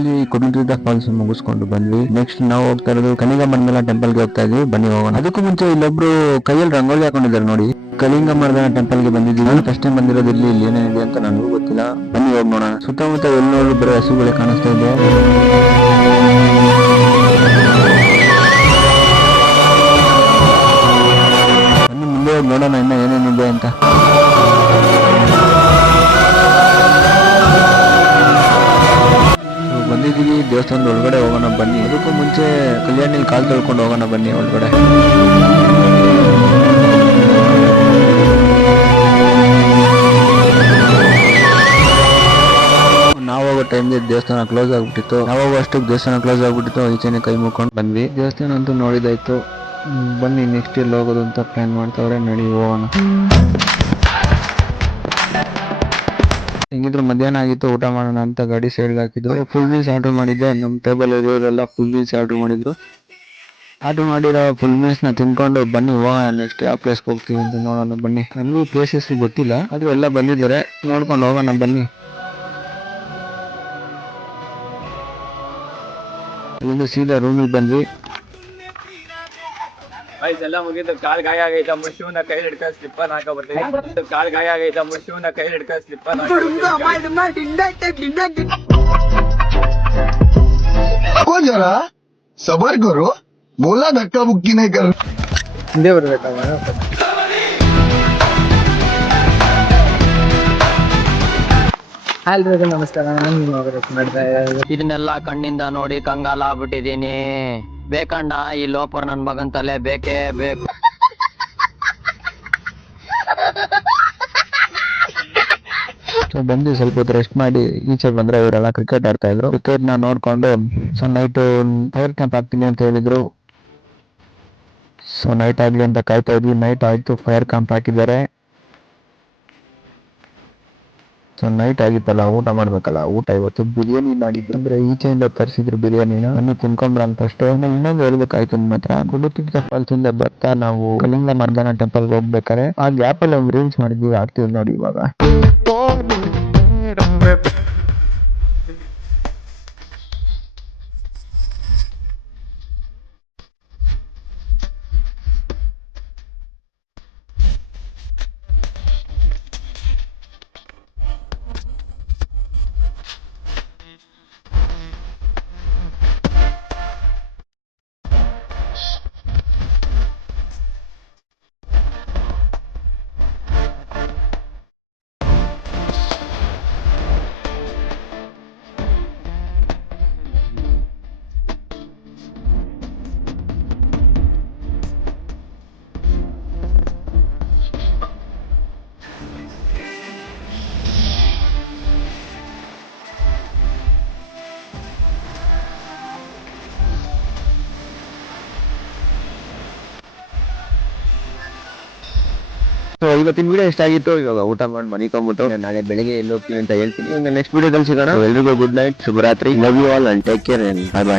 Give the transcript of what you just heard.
ಅಲ್ಲಿ ಕುಡುತಿದ್ದ ಫಾಲ್ಸ್ ಮುಗಿಸ್ಕೊಂಡು ಬಂದ್ವಿ. ನೆಕ್ಸ್ಟ್ ನಾವು ಹೋಗ್ತಾ ಇರೋದು ಕಲಿಂಗ ಮರ್ದನ ಟೆಂಪಲ್ ಗೆ ಹೋಗ್ತಾ ಇದ್ವಿ. ಬನ್ನಿ ಹೋಗೋಣ. ಅದಕ್ಕೂ ಮುಂಚೆ ಇಲ್ಲೊಬ್ರು ಕೈಯಲ್ಲಿ ರಂಗೋಲಿ ಹಾಕೊಂಡಿದ್ದಾರೆ ನೋಡಿ. ಕಲಿಂಗ ಮರ್ದನ ಟೆಂಪಲ್ ಗೆ ಬಂದಿದ್ದೀವಿ. ನಾನು ಫಸ್ಟ್ ಟೈಮ್ ಬಂದಿರೋದು ಇಲ್ಲಿ ಏನೇನಿದೆ ಅಂತ ನನಗೂ ಗೊತ್ತಿಲ್ಲ. ಬನ್ನಿ ಹೋಗಿ ನೋಡೋಣ. ಸುತ್ತಮುತ್ತ ಎಲ್ಲಿ ನೋಡಿದ್ರು ಬರೀ ಹಸುಗಳೇ ಕಾಣಿಸ್ತಾ ಇದೆ. ಬನ್ನಿ ಮುಂದೆ ಹೋಗಿ ನೋಡೋಣ ಇನ್ನ ಏನೇನಿದೆ ಅಂತ. ಬಂದಿದ್ದೀವಿ ದೇವಸ್ಥಾನದ ಒಳಗಡೆ ಹೋಗೋಣ ಬನ್ನಿ. ಅದಕ್ಕೂ ಮುಂಚೆ ಕಲ್ಯಾಣಿಲಿ ಕಾಲ್ ತೊಳ್ಕೊಂಡು ಹೋಗೋಣ ಬನ್ನಿ ಒಳಗಡೆ. ನಾವು ಹೋಗೋ ಟೈಮ್ಗೆ ದೇವಸ್ಥಾನ ಕ್ಲೋಸ್ ಆಗ್ಬಿಟ್ಟಿತ್ತು. ನಾವು ಹೋಗೋ ಅಷ್ಟಕ್ಕೆ ದೇವಸ್ಥಾನ ಕ್ಲೋಸ್ ಆಗ್ಬಿಟ್ಟಿತ್ತು. ಈಚೆನೆ ಕೈ ಮುಕ್ಕೊಂಡು ಬಂದ್ವಿ. ದೇವಸ್ಥಾನ ಅಂತೂ ನೋಡಿದಾಯ್ತು. ಬನ್ನಿ ನೆಕ್ಸ್ಟ್ ಎಲ್ಲಿ ಹೋಗೋದು ಅಂತ ಪ್ಲಾನ್ ಮಾಡ್ತಾವ್ರೆ. ನಡಿ ಹೋಗೋಣ. ಹೆಂಗಿದ್ರು ಮಧ್ಯಾಹ್ನ ಆಗಿತ್ತು, ಊಟ ಮಾಡೋಣ ಅಂತ ಗಾಡಿ ಸೈಡ್ಗೆ ಹಾಕಿದ್ರು. ಫುಲ್ ಮೀಲ್ಸ್ ಆರ್ಡರ್ ಮಾಡಿದ್ದೆ. ನಮ್ಮ ಟೇಬಲ್ ಇರೋರೆಲ್ಲ ಫುಲ್ ಮೀಲ್ಸ್ ಆರ್ಡರ್ ಮಾಡಿದ್ರು. ಆರ್ಡರ್ ಮಾಡಿರೋ ಫುಲ್ ಮೀಲ್ಸ್ ನ ತಿನ್ಕೊಂಡು ಬನ್ನಿ ಹೋಗೋಣ. ನೆಕ್ಸ್ಟ್ ಯಾವ ಪ್ಲೇಸ್ಗೆ ಹೋಗ್ತೀವಿ ಅಂತ ನೋಡೋಣ ಬನ್ನಿ. ನನಗೂ ಪ್ಲೇಸಸ್ ಗೊತ್ತಿಲ್ಲ, ಆದ್ರೂ ಎಲ್ಲ ಬಂದಿದ್ದಾರೆ, ನೋಡ್ಕೊಂಡು ಹೋಗೋಣ ಬನ್ನಿ. ಅಲ್ಲಿಂದ ಸೀದಾ ರೂಮಿಗೆ ಬಂದ್ವಿ. ಎಲ್ಲ ಮುಗಿದು ಕಾಲ್ ಗಾಯ ಆಗೈತ, ಮುಷ್ಟಿನ ಕೈ ಹಿಡ್ಕೊಂಡು ಸ್ಲಿಪ್ಪರ್ ಹಾಕ ಬರ್ತೀವಿ. ಕಾಲ್ ಗಾಯ ಆಗೈತ, ಮುಷ್ಟಿನ ಕೈ ಹಿಡ್ಕೊಂಡು ಸ್ಲಿಪ್ಪರ್ जरा सबर करो, बोला धक्का मुक्की नहीं कर. ಹಿಂದೆ ಬರ್ಬೇಕಾ? ಎಲ್ರಿಗೂ ನಮಸ್ಕಾರ. ಇದನ್ನೆಲ್ಲ ಕಣ್ಣಿಂದ ನೋಡಿ ಕಂಗಾಲ ಆಗ್ಬಿಟ್ಟಿದೀನಿ. ಬೇಕಣ್ಣ ಈ ಲೋಪರ್ ನನ್ ಮಗನ್ ತಲೆ ಬೇಕೇ ಬೇಕು. ಬಂದು ಸ್ವಲ್ಪ ಹೊತ್ತು ರೆಸ್ಟ್ ಮಾಡಿ ಈಚೆ ಬಂದ್ರೆ ಇವರೆಲ್ಲ ಕ್ರಿಕೆಟ್ ಆಡ್ತಾ ಇದ್ರು. ಕ್ರಿಕೆಟ್ ನ ನೋಡ್ಕೊಂಡು ಸೊ ನೈಟ್ ಫೈರ್ ಕ್ಯಾಂಪ್ ಆಗ್ತೀನಿ ಅಂತ ಹೇಳಿದ್ರು. ಸೊ ನೈಟ್ ಆಗ್ಲಿ ಅಂತ ಕಾಯ್ತಾ ಇದ್ವಿ. ನೈಟ್ ಆಯ್ತು, ಫೈರ್ ಕ್ಯಾಂಪ್ ಹಾಕಿದ್ದಾರೆ. ಸೊ ನೈಟ್ ಆಗಿತ್ತಲ್ಲ, ಊಟ ಮಾಡ್ಬೇಕಲ್ಲ. ಊಟ ಇವತ್ತು ಬಿರಿಯಾನಿ ಮಾಡಿದ್ರು. ಅಂದ್ರೆ ಈಚೆಯಿಂದ ತರಿಸಿದ್ರು ಬಿರಿಯಾನಿನ. ಅನ್ನು ತಿನ್ಕೊಂಡ್ರ ಅಂತ ಅಷ್ಟೇ. ಇನ್ನೊಂದು ಹೇಳ್ಬೇಕಾಯ್ತು ನಿಮ್ಮ ಹತ್ರ. ಕುಡುತಿದ್ದ ಫಾಲ್ಸ್ ಇಂದ ಬರ್ತಾ ನಾವು ಕಲಿಂಗ ಮರ್ದನ ಟೆಂಪಲ್ ಹೋಗ್ಬೇಕಾರೆ ಆ ಗ್ಯಾಪ್ ಅಲ್ಲಿ ಒಂದು ರೀಲ್ಸ್ ಮಾಡಿದ್ವಿ, ಆಗ್ತೀವಿ ನೋಡಿ ಇವಾಗ. ಸೊ ಇವತ್ತಿನ ವಿಡಿಯೋ ಇಷ್ಟ ಆಗಿತ್ತು. ಇವಾಗ ಊಟ ಮಾಡಿ ಮನಿಕೊಂಡ್ಬಿಟ್ಟು ನಾಳೆ ಬೆಳಿಗ್ಗೆ ಎಲ್ಲಿ ಹೋಗ್ತೀವಿ ಅಂತ ಹೇಳ್ತೀನಿ. ನೆಕ್ಸ್ಟ್ ವಿಡಿಯೋದಲ್ಲಿ ಸಿಗೋಣ. ಎಲ್ರಿಗೂ ಗುಡ್ ನೈಟ್, ಶುಭರಾತ್ರಿ. Love you all and take care and bye by.